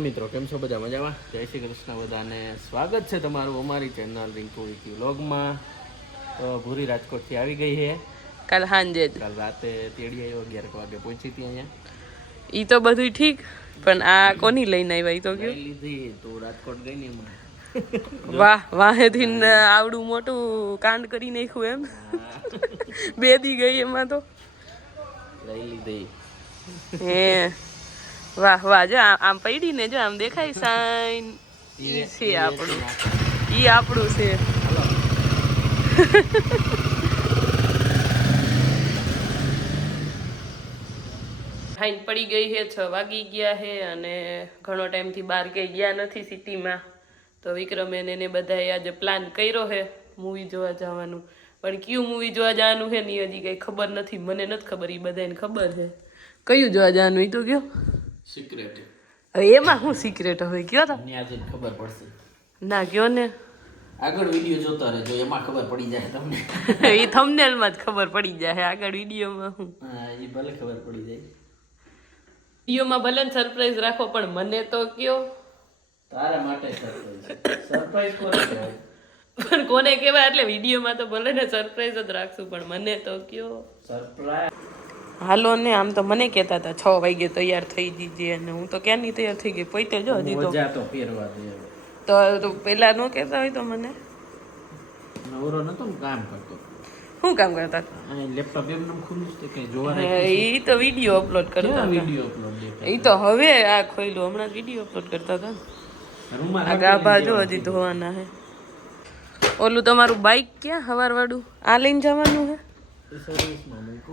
મિત્રો, કેમ છો બધા? મજામાં? જય શ્રી કૃષ્ણ બધાને. સ્વાગત છે તમારું અમારી ચેનલ રિંકુ વિકી વ્લોગમાં. તો ભૂરી રાજકોટથી આવી ગઈ છે કાલ સાંજે જ. કાલ રાતે તેડી આવ્યો, 11 વાગે પહોંચી હતી અહીંયા. ઈ તો બધું ઠીક, પણ આ કોની લઈને આવ્યા ઈ તો લઈ કયો. લીધી તો રાજકોટ ગઈ ને એમાં. વાહ, વાહેથી આવડું મોટું કાંડ કરી નાખ્યું એમ. 2 દી ગઈ એમાં તો લઈ લીધી. હે વાહ વાહ, જો આમ પડી ને, જો આમ દેખાય સાઈન. ઈ છે આપણું, ઈ આપણું છે. હાઈન પડી ગઈ છે, 6 વાગી ગયા છે અને ઘણો ટાઈમથી બહાર ક્યાંય ગયા નથી સિટીમાં. તો વિક્રમે એને બધાએ આજે પ્લાન કર્યો છે મૂવી જોવા જવાનું, પણ કયું મૂવી જોવા જવાનું છે ને હજી કંઈ ખબર નથી. મને નથી ખબર, એ બધાને ખબર છે. કયું જોવા જવાનું એ તો કયો. સિક્રેટ. હવે એમાં શું સિક્રેટ હવે કયો તો. આજે ખબર પડશે. ના કયો ને, આગળ વિડીયો જોતા રહેજો, એમાં ખબર પડી જાય તમને. એ થંબનેલમાં જ ખબર પડી જાય, આગળ વિડીયોમાં શું. હા, એ ભલે ખબર પડી જાય. વિડીયોમાં ભલે ને સરપ્રાઈઝ રાખો, પણ મને તો કયો. તારા માટે સરપ્રાઈઝ કોને કહેવાય? પણ કોને કહેવાય એટલે વિડીયોમાં તો ભલે ને સરપ્રાઈઝ જ રાખશું, પણ મને તો કયો સરપ્રાઈઝ. હાલો ને, આમ તો મને કહેતા હતા 6 વાગે તૈયાર થઈ જઈએ, અને હું તો ક્યાંની તૈયાર થઈ ગઈ, પોતે જો હજી તો. મજા તો પહેરવા દે. તો પેલા ન કહેતા હોય તો મને. નવરો નતો ને, કામ કરતો. શું કામ કરતા? લેપટોપ એમને ખુલ્લું છે કે જોવા એ તો વિડીયો અપલોડ કરતા હતા. વિડીયો અપલોડ એ તો હવે આ ખોલ્યું, હમણાં વિડીયો અપલોડ કરતા હતા. આ ગાભા જો હજી ધોવાના હે. ઓલું તમારું બાઈક ક્યાં હવારવાળું આ લઈને જવાનું હે? સર્વિસમાં મૂકો.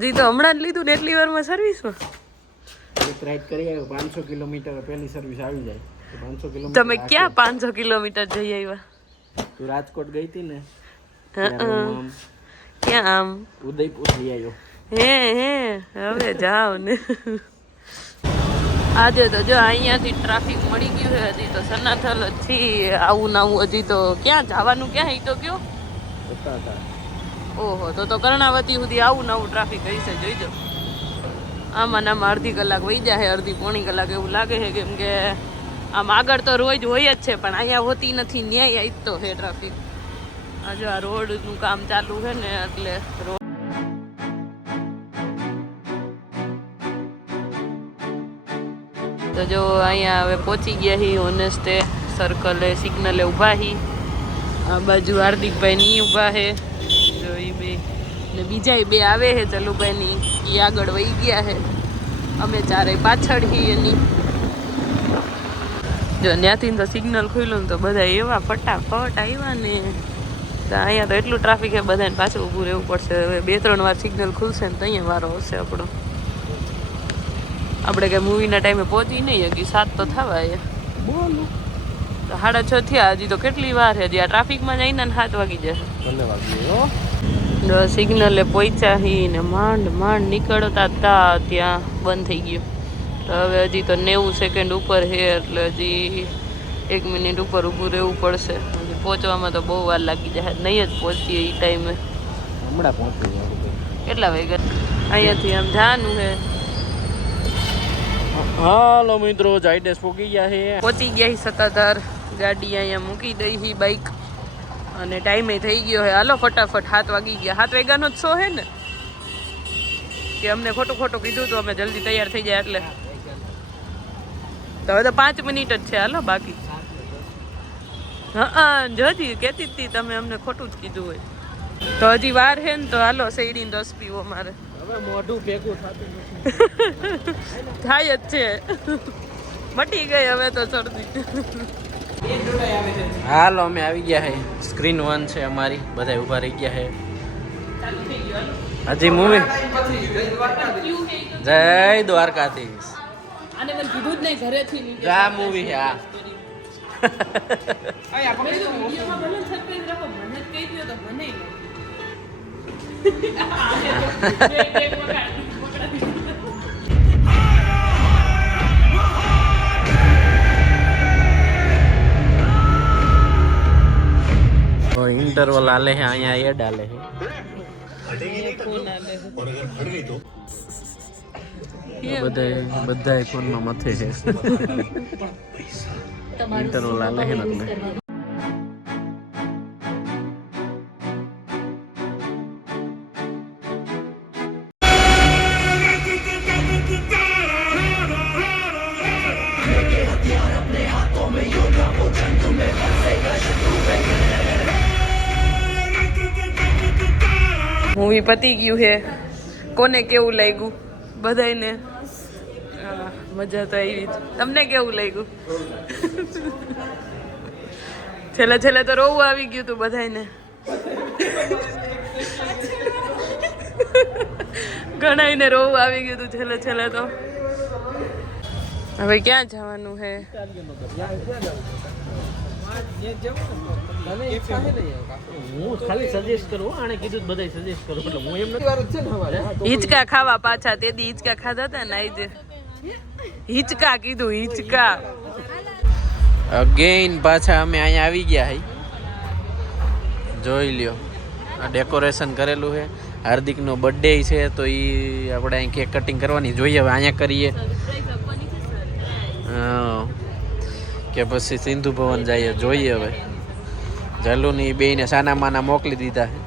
હજી તો હમણાં જ લીધું ને એટલી વારમાં સર્વિસમાં. એક રાઈડ કરી આવ્યો, 500 કિલોમીટર પહેલી સર્વિસ આવી જાય. 500 કિલોમીટર. તમે ક્યાં 500 કિલોમીટર જઈ આવ્યા? તું રાજકોટ ગઈ હતી ને, ક્યાં આમ ઉદયપુર જઈ આવ્યો. હે હવે જાઓ ને. આજે તો જો અહીંયાથી ટ્રાફિક મળી ગયું છે. હજી તો સનાથલ થી આવું નાવું, હજી તો ક્યાં જવાનું, ક્યાં એ તો કયો. ઓહો, તો કર્ણાવતી સુધી આવું નવું ટ્રાફિક હશે, જોઈજો. આમાં નામાં અડધી કલાક વહી જાય, અડધી પોણી કલાક એવું લાગે છે, કેમ કે આમ આગળ તો રોજ હોય જ છે, પણ અહીંયા હોતી નથી. ન્યાય જ તો છે ટ્રાફિક. આ જો આ રોડનું કામ ચાલુ છે ને, એટલે રોડ તો જો અહીંયા હવે પહોંચી ગયા હી ઓનેસ્ટે સર્કલે, સિગ્નલે ઊભા હી. આ બાજુ હાર્દિકભાઈ ની ઊભા છે, જો એ બે ને બીજા 2 આવે છે ચલુભાઈ ની, એ આગળ વહી ગયા છે. અમે 4 પાછળ હી એની. જો ત્યાંથી તો સિગ્નલ ખુલ્લું ને તો બધા એવા ફટાફટ આવ્યા ને. તો અહીંયા તો એટલું ટ્રાફિક છે, બધાને પાછું ઊભું રહેવું પડશે. હવે 2-3 વાર સિગ્નલ ખુલશે ને તો અહીંયા વારો હશે આપણો. આપણે કઈ મૂવીના ટાઈમે પહોંચી નહીં હજી, 7 તો થવા અહીંયા. બોલું તો 6:30 થયા, હજી તો કેટલી વાર છે. હજી આ ટ્રાફિકમાં જઈને 7 વાગી જશે. સિગ્નલે પહોંચ્યા હી ને માંડ નીકળતા હતા ત્યાં બંધ થઈ ગયું. તો હવે હજી તો 90 સેકન્ડ ઉપર છે, એટલે હજી 1 મિનિટ ઉપર ઊભું રહેવું પડશે. હજી પહોંચવામાં તો બહુ વાર લાગી જાય, નહીં જ પહોંચીએ એ ટાઈમે. હમણાં પહોંચી જાય. કેટલા વાગ્યા? અહીંયાથી આમ જવાનું છે. હાલો મિત્રો, જાયડેસ પહોંચી ગયા છે. પહોંચી ગયા સત્તાધાર. ગાડી અહીંયા મૂકી દઈ હી, બાઈક, અને ટાઈમે થઈ ગયો છે. હાલો ફટાફટ, 7 વાગી ગયા. 7 વાગ્યાનો જ શો હે ને, કે અમને ખોટું કીધું તો અમે જલ્દી તૈયાર થઈ જાય એટલે. તો હવે તો 5 મિનિટ જ છે, હાલો બાકી. હા જોજી કહેતી હતી તમે અમને ખોટું જ કીધું હોય. તો હજી વાર છે ને, તો હાલો શેરડીનો રસ પીવો મારે. હવે મોઢું ભેગું થતું થાય જ છે. મટી ગઈ હવે તો શરદી. હાલો, અમે આવી ગયા છે. સ્ક્રીન 1 છે અમારી, બધા ઊભા રહી ગયા છે. હજી મૂવી જય દ્વારકાધીશ. આને મને કીધું જ નહીં ઘરેથી. આ મૂવી છે આ. इंटरवल आले हैं यहाँ ये डाले हैं બધા ફોનમાં મથે છે ઇન્ટરવલ આલે છે ને એટલે મૂવી પતી ગયું છે. કોને કેવું લાગ્યું? બધાયને મજા તો આવી. તમને કેવું લાગ્યું? છેલ્લે છેલ્લે તો રોવું આવી ગયું તું બધાયને. ઘણાઈને રોવું આવી ગયું તું છેલ્લે છેલ્લે તો. હવે ક્યાં જવાનું છે? હું ખાલી સજેસ્ટ કરું. આને કીધું બધાય સજેસ્ટ કરું એટલે હું એમ નથી. હિંચકા ખાવા પાછા તે દી હિંચકા ખાધા હતા ને આજે હિંચકા કીધું હિંચકા. અગેન પાછા અમે અહીંયા આવી ગયા હઈ. જોઈ લ્યો આ ડેકોરેશન કરેલું છે. હાર્દિકનો બર્થડે છે તો એ આપણે અહીં કેક કટિંગ કરવાની જોઈએ. હવે અહીંયા કરીએ કે પછી સિંધુ ભવન જઈએ જોઈએ. હવે જલ્લુની બેયને સાના માના મોકલી દીધા છે.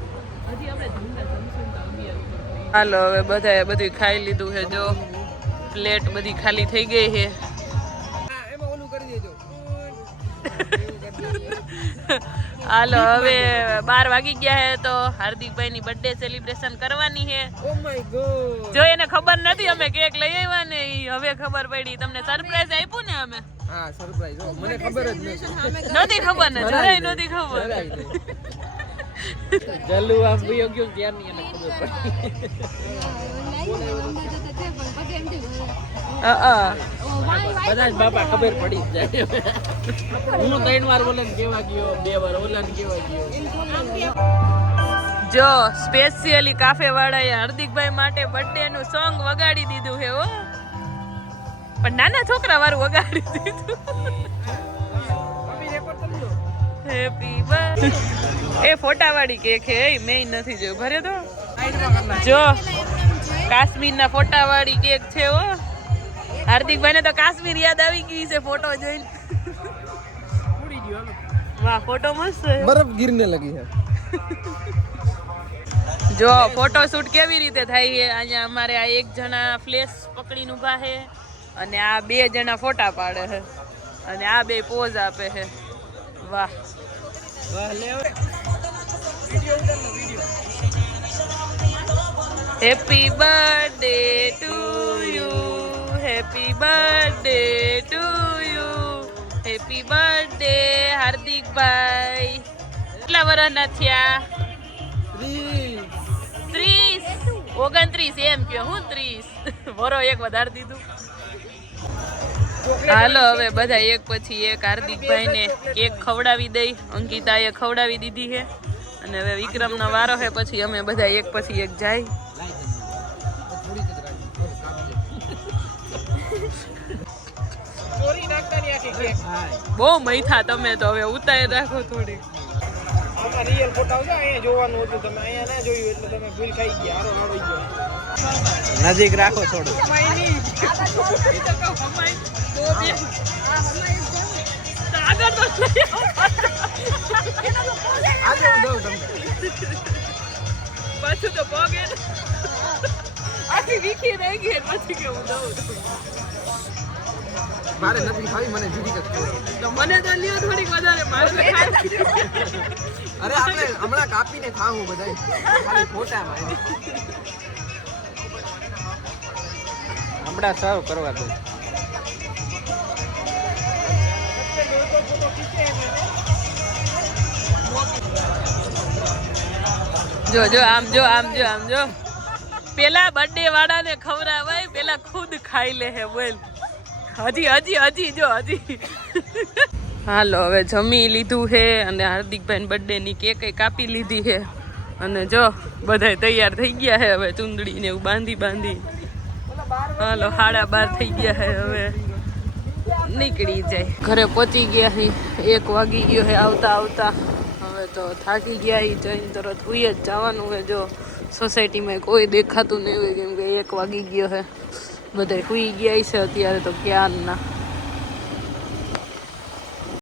હાલો હવે બધાએ બધું ખાઈ લીધું છે. જો પ્લેટ બધી ખાલી થઈ ગઈ છે. હાલો હવે 12 વાગી ગયા છે તો હાર્દિકભાઈ ની બર્થડે સેલિબ્રેશન કરવાની છે. જો એને ખબર નથી અમે કેક લઈ આવ્યા ને હવે ખબર પડી. તમને સરપ્રાઈઝ આપ્યું ને અમે? હા સરપ્રાઈઝ. મને ખબર જ નથી ખબર ને જરાય નથી ખબર. જલ્લુ આમ ગયો ગયો ક્યાં ની એને ખબર પડી. બધા જ બાપા ખબર પડી જ જાય. હું 3 વાર ઓલાને કેવા ગયો, 2 વાર ઓલાને કેવા ગયો. જો સ્પેશિયલી કાફે વાળાએ હાર્દિકભાઈ માટે બર્થડે નું સોંગ વગાડી દીધું છે હો. પણ નાના છોકરા વાળું વગાડી દીધું. Happy birthday. એ ફોટા વાળી કેક છે મેં નથી જોયું. ભરે તો જો કાશ્મીરના ફોટા વાળી કેક છે હો. હાર્દિકભાઈ ને તો કાશ્મીર યાદ આવી ગઈ છે ફોટો જોઈને. વાહ ફોટો મસ્ત છે. બરફ ગીરને લગી છે. જો ફોટો શૂટ કેવી રીતે થાય છે. અહીંયા અમારે આ એક જણા ફ્લેશ પકડીને ઊભા છે અને આ 2 જણા ફોટા પાડે છે અને આ 2 પોઝ આપે છે. વાહ happy birthday to you. Happy birthday to you. Happy birthday હાર્દિકભાઈ. કેટલા વર્ષના થયા? 30. 29 એમ કયો. હું 30 વરો એક વધારી દીધું. હાલો હવે બધા એક પછી એક હાર્દિકભાઈ ને કેક ખવડાવી દઈ. અંકિતાએ ખવડાવી દીધી છે અને હવે વિક્રમનો વારો છે. પછી અમે બધા એક પછી એક જાય. બહુ મૈથા તમે તો. હવે ઉતારી રાખો થોડી. રિયલ ફોટા આવશે અહીંયા જોવાનું હતું. તમે અહીંયા ના જોયું એટલે તમે ભૂલ ખાઈ ગયા. હારો હારો ગયો. નજીક રાખો થોડું. પાછું તો પગે આખી વીખી રહી ગઈ પછી કેવું દઉં. મારે નથી ખાવી. મને જુદી જ તો મને તો લ્યો થોડીક વધારે. મારે તો ખાવી. અરે આપણે હમણાં કાપીને ખાવું બધાય. ખાલી ફોટામાં હમણાં સર્વ કરવા દો. જો જો આમ જો આમ જો આમ જો. પેલા બર્થડે વાળાને ખવડાવાય પેલા ખુદ ખાઈ લે હે. બોલ હજી હજી હજી જો હજી. હાલો હવે જમી લીધું છે અને હાર્દિકભાઈ બર્થડે ની કેક કાપી લીધી છે અને જો બધા તૈયાર થઈ ગયા છે. હવે ચુંદડી ને એવું બાંધી બાંધી. હાલો 12:30 થઈ ગયા છે. હવે નીકળી જાય. ઘરે પહોંચી ગયા છે. 1 વાગી ગયો છે આવતા આવતા. હવે તો થાકી ગયા. જઈને તરત હુઈ જ જવાનું છે. જો સોસાયટીમાં કોઈ દેખાતું નહીં હોય કેમ કે 1 વાગી ગયો છે. બધા સુઈ ગયા છે અત્યારે તો ક્યારના